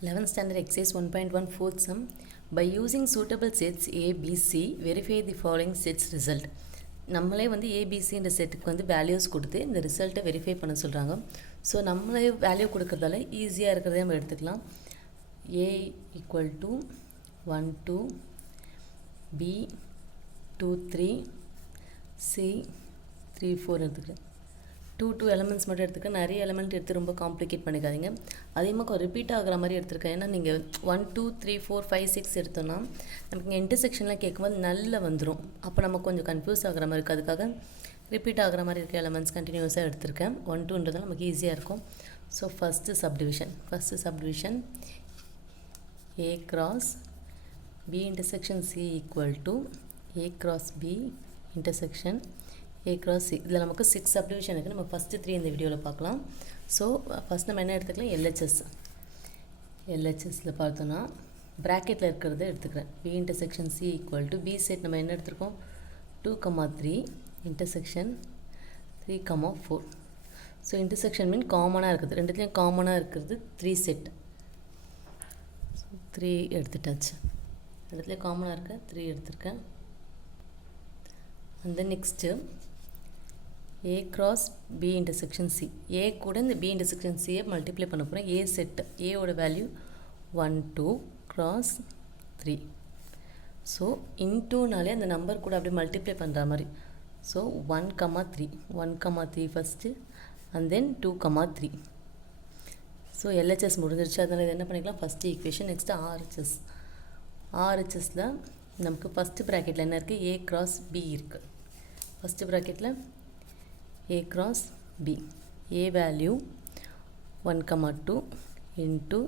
11th standard exercise 1.1 fourth sum. By using suitable sets A, B, C, verify the following sets result. நம்மளே வந்து ஏபிசின்ற செட்டுக்கு வந்து values கொடுத்து இந்த ரிசல்ட்டை வெரிஃபை பண்ண சொல்கிறாங்க. ஸோ நம்மளே வேல்யூ கொடுக்குறதால ஈஸியாக இருக்கிறதே நம்ம எடுத்துக்கலாம். A equal to 1 2, B 2 3, C 3 4 எடுத்துக்கிறேன். 2 எலமெண்ட்ஸ் மட்டும் எடுத்துக்க, நிறைய எலமெண்ட் எடுத்து ரொம்ப காம்ப்ளிகேட் பண்ணிக்காதீங்க. அதிகமாக ரிப்பீட் ஆகிற மாதிரி எடுத்துருக்கேன். ஏன்னா நீங்கள் 1 2 3 4 5 6 எடுத்தோன்னா நமக்கு இங்கே இன்டர்செக்ஷனில் கேட்கும்போது நல்ல வந்துடும். அப்போ நம்ம கொஞ்சம் கன்ஃபியூஸ் ஆகிற மாதிரி இருக்குது. அதுக்காக ரிப்பீட் ஆகிற மாதிரி இருக்க எலமெண்ட்ஸ் கண்டினியூஸாக எடுத்திருக்கேன். 1 2ன்றதால் நமக்கு ஈஸியாக இருக்கும். So first subdivision A cross B intersection C equal to A cross B intersection A cross C. இதில் நமக்கு 6 சப்டிவிஷன் இருக்குது. நம்ம ஃபஸ்ட்டு 3 இந்த வீடியோவில் பார்க்கலாம். ஸோ ஃபஸ்ட் நம்ம என்ன எடுத்துக்கலாம், எல்ஹெச்எஸில் பார்த்தோன்னா ப்ராக்கெட்டில் இருக்கிறத எடுத்துக்கிறேன். B intersection C equal to B set நம்ம என்ன எடுத்துருக்கோம், 2, 3 intersection 3, 4. ஸோ இன்டர்செக்ஷன் மீன் காமனாக இருக்குது, ரெண்டுத்துலேயும் காமனாக இருக்கிறது 3 செட். 3 எடுத்துட்டாச்சு. ரெண்டுத்துலேயும் காமனாக இருக்க 3 எடுத்திருக்கேன். அந்த next A cross B intersection C. A கூட இந்த B intersection C மல்டிப்ளை பண்ண போகிறேன். A செட், ஏவோட வேல்யூ 1 2 cross 3. ஸோ இன்டூனாலே அந்த நம்பர் கூட அப்படியே மல்டிப்ளை பண்ணுற மாதிரி. So 1 3 first and then 2 3. So LHS முடிஞ்சிருச்சு. அதனால் இது என்ன பண்ணிக்கலாம், ஃபஸ்ட்டு ஈக்குவேஷன். நெக்ஸ்ட்டு ஆர்ஹெச்எஸில் நமக்கு ஃபஸ்ட்டு ப்ராக்கெட்டில் என்ன இருக்குது, A cross B இருக்குது. ஃபஸ்ட்டு ப்ராக்கெட்டில் A cross B, A value 1 2 into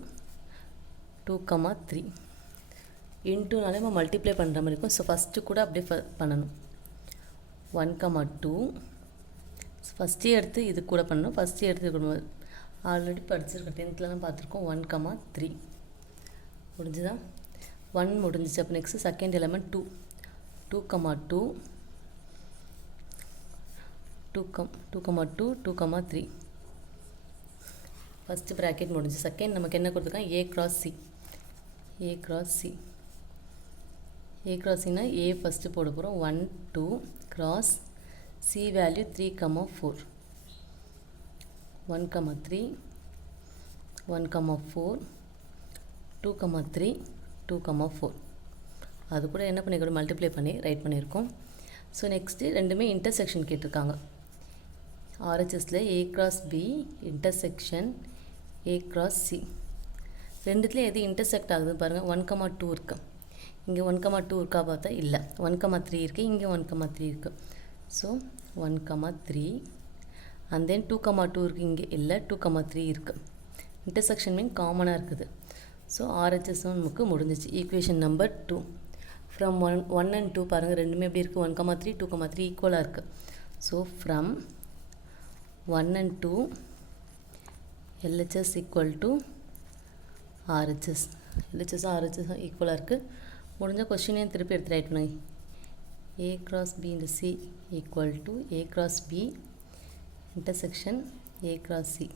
2 3. இன்ட்டுனாலே நம்ம மல்டிப்ளை பண்ணுற மாதிரி இருக்கும். ஸோ ஃபஸ்ட்டு கூட அப்படியே பண்ணணும். 1 2 ஃபஸ்ட்டே எடுத்து இது கூட பண்ணணும். ஃபஸ்ட்டே எடுத்து இது ஆல்ரெடி படிச்சிருக்கோம், 10th பார்த்துருக்கோம். 1 3 முடிஞ்சுதான், 1 முடிஞ்சிச்சு. அப்போ next second element 2 2 2 3. First bracket முடிஞ்சு. செகண்ட் நமக்கு என்ன கொடுத்துருக்காங்க, A cross Cனா A ஃபஸ்ட்டு போட போகிறோம். 1 2 cross C வேல்யூ 3 4. 1 3 1 4 2 3 2 4. அது கூட என்ன பண்ணிக்கூட மல்டிப்ளை பண்ணி ரைட் பண்ணியிருக்கோம். ஸோ நெக்ஸ்ட்டு ரெண்டுமே இன்டர்செக்ஷன் கேட்டிருக்காங்க. ஆர்ஹெச்எஸில் A cross B intersection A cross C. ரெண்டுத்துலேயும் எது இன்டர்செக்ட் ஆகுது பாருங்கள். 1 2 இருக்குது, இங்கே 1 2 இருக்கா பார்த்தா இல்லை. 1 3 இருக்குது, இங்கே 1 3 இருக்குது. ஸோ 1 3 அண்ட் தென் 2 2 இருக்குது, இங்கே இல்லை. 2 3 இருக்குது. இன்டர்செக்ஷன் மீன் காமனாக இருக்குது. ஸோ ஆர்ஹெச்எஸும் நமக்கு முடிஞ்சிச்சு. ஈக்குவேஷன் நம்பர் 2 ஃப்ரம் 1 and 2 பாருங்கள், ரெண்டுமே எப்படி இருக்குது, 1 3 2 3 ஈக்குவலாக இருக்குது. So from 1 and 2 LHS equal to RHS. LHSும் RHSும் ஈக்குவலாக இருக்குது. முடிஞ்ச கொஸ்டினையும் திருப்பி எடுத்து ரைட் பண்ணுங்க. A cross B into C equal to A cross B intersection A cross C.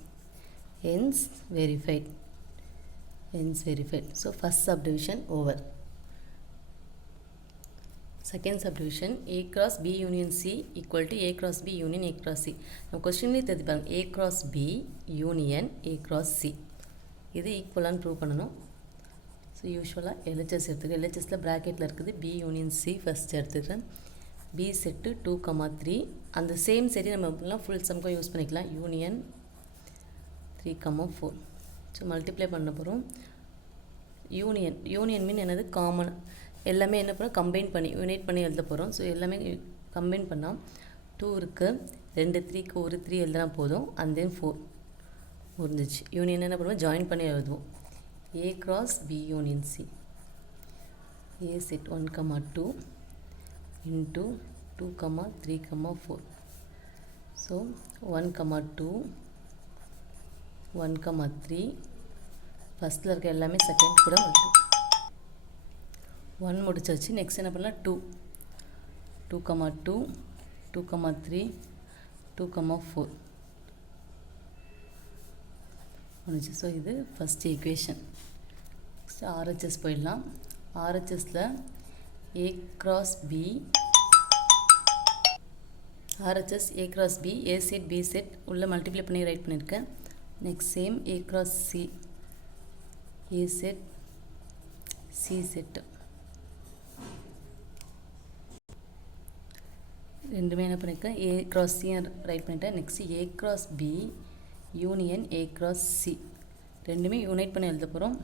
Hence verified. So first subdivision over. Second subdivision A cross B union C equal to A cross B union A cross C. நம்ம கொஸ்டின்லேயே தெரிஞ்சுப்பாங்க, A cross B union A cross C. இது ஈக்குவலான்னு prove பண்ணணும். So யூஸ்வலாக LHS எடுத்துக்கிறேன். எல்ஹெச்எஸில் ப்ராக்கெட்டில் இருக்குது B union C first எடுத்துக்கிறேன். B set 2 3. அந்த சேம் சரி நம்ம எப்படிலாம் ஃபுல் சம்க்கும் யூஸ் பண்ணிக்கலாம். யூனியன் 3 4. ஸோ மல்டிப்ளை பண்ண போகிறோம். யூனியன் மீன் என்னது, காமன். எல்லாமே என்ன பண்ணோம், கம்பைன் பண்ணி யூனைட் பண்ணி எழுத போகிறோம். ஸோ எல்லாமே கம்பைன் பண்ணால் 2 இருக்குது, 2 3க்கு ஒரு 3 எழுதுனா போதும். அண்ட் தென் 4 முடிஞ்சிச்சு. யூனியன் என்ன பண்ணுவோம், ஜாயின் பண்ணி எழுதுவோம். A cross B union C. A set 1 2 into 2 3 4. So 1 2 1 3. ஃபஸ்ட்டில் இருக்க எல்லாமே செகண்ட் கூட 1 முடிச்சாச்சு. நெக்ஸ்ட் என்ன பண்ணலாம், 2 2 2 3 2 4 முடிச்சு. ஸோ இது ஃபஸ்ட் ஈக்குவேஷன். நெக்ஸ்ட் ஆர்ஹெச்எஸ் போயிடலாம். ஆர்ஹெச்எஸில் A cross B, RHS A cross B, A set B set உள்ள மல்டிப்ளை பண்ணி ரைட் பண்ணியிருக்கேன். Next same A cross C, A set C set ரெண்டுமே என்ன பண்ணியிருக்கேன், ஏ கிராஸ் சி ரைட் பண்ணிட்டேன். Next A cross B union A cross C ரெண்டுமே unite பண்ணி எழுத போகிறோம்.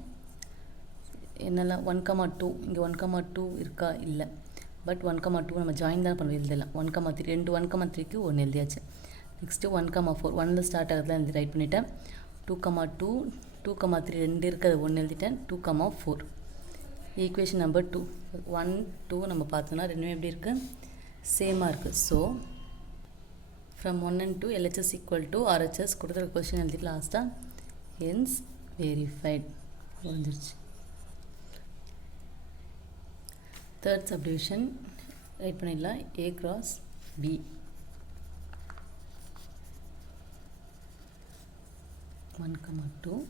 என்னெல்லாம் 1,2 இங்கே 1,2 இருக்கா, இல்லை. பட் 1,2 நம்ம ஜாயின் தான் பண்ண எழுதலாம். 1,3 ரெண்டு 1,3க்கு 1 எழுதியாச்சு. நெக்ஸ்ட்டு 1,4 1ல் ஸ்டார்ட் ஆகிறதுல எழுதி ரைட் பண்ணிட்டேன். 2,2 2,3 ரெண்டு இருக்கிறது 1 எழுதிட்டேன். 2,4 ஈக்குவேஷன் நம்பர் 2 1 2 நம்ம பார்த்தோன்னா ரெண்டுமே எப்படி இருக்குது, சேமாக இருக்குது. So from 1 and 2 LHS equal to RHS கொடுத்துருக்க கொஸ்டின் எழுதிட்டு லாஸ்ட்டாக hence verified வந்துருச்சு. தேர்ட் சப்டிவிஷன் ரைட் பண்ணிடலாம். A cross B, one comma 2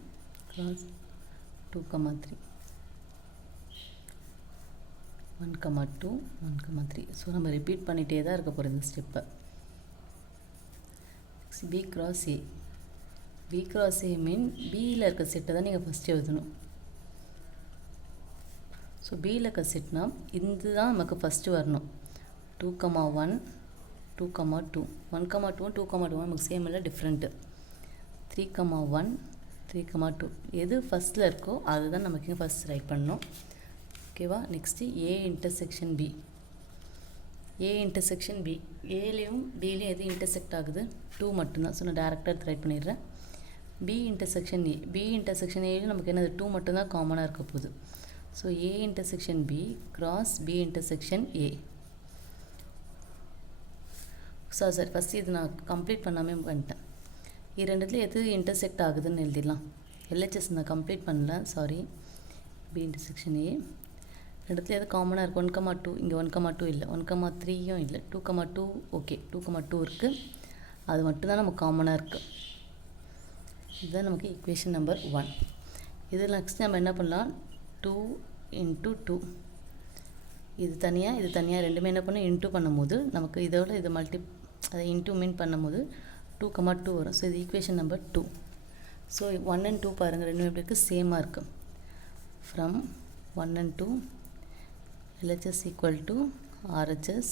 cross 2,3 1,2 1,3. So நம்ம ரிப்பீட் பண்ணிகிட்டே தான் இருக்க போகிறோம் இந்த ஸ்டெப்பை. B cross A, B cross A mean பியில் இருக்க செட்டை தான் நீங்கள் ஃபஸ்ட்டு எழுதணும். ஸோ பியில் இருக்க செட்னா இது தான் நமக்கு ஃபஸ்ட்டு வரணும். 2,1 2,2 1,2 2,2 நமக்கு சேம் இல்லை, டிஃப்ரெண்ட்டு. 3,1 3,2 எது ஃபஸ்ட்டில் இருக்கோ அதுதான் நமக்கு ஃபஸ்ட் ரைட் பண்ணணும். ஓகேவா. Next A intersection B, A intersection B, ஏலேயும் பிலேயும் எது இன்டர்செக்ட் ஆகுது, 2 மட்டும்தான். ஸோ நான் டேரெக்டாக எடுத்து ரைட் பண்ணிடுறேன். B intersection A, B intersection ஏலையும் நமக்கு என்னது 2 மட்டும்தான் காமனாக இருக்க போகுது. So A intersection B cross B intersection A. Sorry first இது நான் கம்ப்ளீட் பண்ணாமல் பண்ணிட்டேன். இது ரெண்டுத்தில் எது இன்டர்செக்ட் ஆகுதுன்னு எழுதிடலாம். எல்ஹெச்எஸ் நான் கம்ப்ளீட் பண்ணல, சாரி. பி இன்டர்செக்ஷன் ஏ ரெண்டுத்தில் எது காமனாக இருக்குது, 1,2 இங்கே 1,2 இல்லை, 1,3யும் இல்லை, 2,2 ஓகே 2,2 இருக்குது. அது மட்டும்தான் நமக்கு காமனாக இருக்குது. இதுதான் நமக்கு ஈக்குவேஷன் நம்பர் 1. இது நெக்ஸ்ட் நம்ம என்ன பண்ணலாம், 2 into 2 இது தனியாக ரெண்டுமே என்ன பண்ணணும், இன்ட்டு பண்ணும்போது நமக்கு இதோட இது அதை இன்ட்டு மீன் பண்ணும்போது 2,2 வரும். ஸோ இது ஈக்குவேஷன் நம்பர் 2. ஸோ 1 and 2 பாருங்கள் ரெண்டுமே எப்படி இருக்குது, சேமாக இருக்குது. From 1 and 2 LHS equal to RHS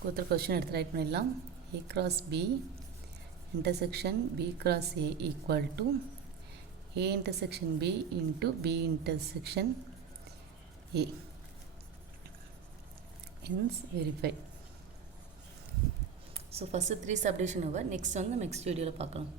கொடுத்துரு கொஸ்டின் எடுத்து ரைட் பண்ணிடலாம். A cross B intersection B cross A equal to A intersection B into B intersection A. Hence verified. So first 3 subdivision over. Next one the next video பார்க்கலாம்.